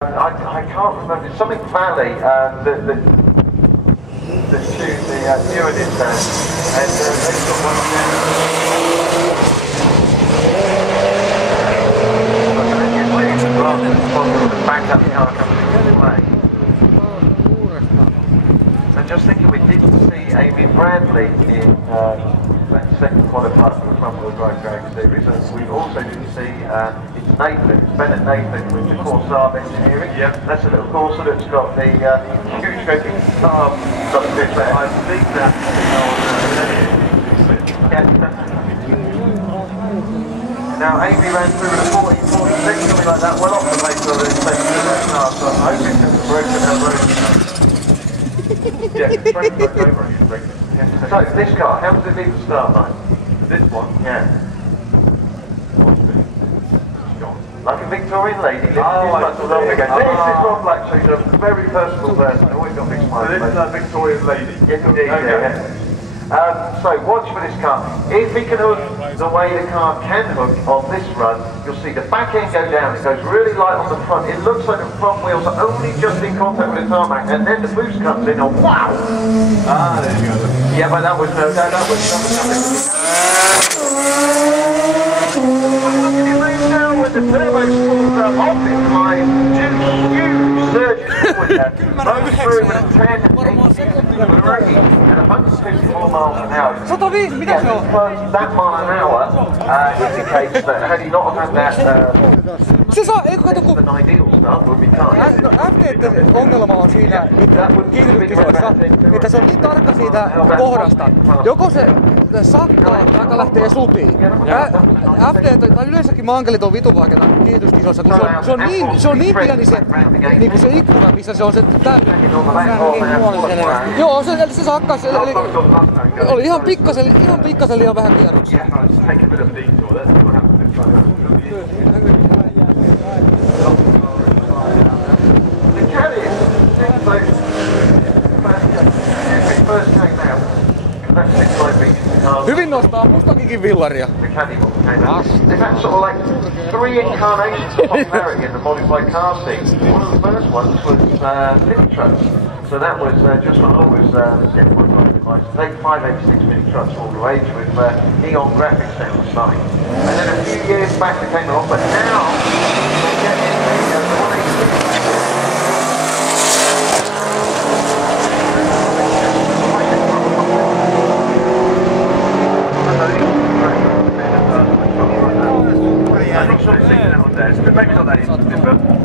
I can't remember. It's something Valley, the tune, the Uranus band, and they've got one down. Back up the car coming into play. So just thinking, we didn't see Amy Bradley in that second qualifier for the front wheel drive drag series, and we also didn't see it's Nathan, Bennett Nathan with the Corsair engineering. Yep. That's a little Corsair that's got the huge scoping something there. I've seen that Now Amy ran through with a 40, 46, something like that, well off the pace of the safety of that car, so I'm hoping it's broken her road. Yeah, the train goes over and it's breaking. So this car, how does it leave the start line? This one? Yeah. What's this? Gone. Like a Victorian lady living Oh, his I much see. long ago. Ah. This is Ron Black, she's a very personal person, always got big So smiles. this is a Victorian lady? Yes, indeed, Okay. yeah. So watch for this car. If he can hook the way the car can hook on this run, you'll see the back end go down. It goes really light on the front. It looks like the front wheels are only just in contact with the tarmac, and then the boost comes in. Oh wow! Ah, there you go. Yeah, but that was nothing. Now when the turbo spools are off in line, two huge surges forward there, both through with a 10, 18, and 154 miles an hour. 105, mitä se on? That mile an hour indicates that had he not had that, Se saa, eikö kato kun an ideal start would be kind. FT:n ongelma on siinä kiihdytyskisoissa, että se on niin tarkka siitä kohdasta. Joko se sakkaa tai lähtee sutiin. FT tai yleensäkin mankelit on vitun vaikeita kiihdytyskisoissa, kun se on niin pieni se, niin kuin se ikkuna, missä se on se täytyy. Joo, se sakkaa, eli oli ihan pikkasen liian vähän kierroksia. Take a bit of detour, that's what happens in front of The caddy first came out, that's 6 feet. Hyvin nostaa mustakin villaria. The caddy came out. They've had sort of like 3 incarnations of popularity in the modified car scene. One of the first ones was mini trucks. So that was just when I was getting my driving device. They 586 mini trucks all the age with neon graphics down the side. And then a few years back they came off, but now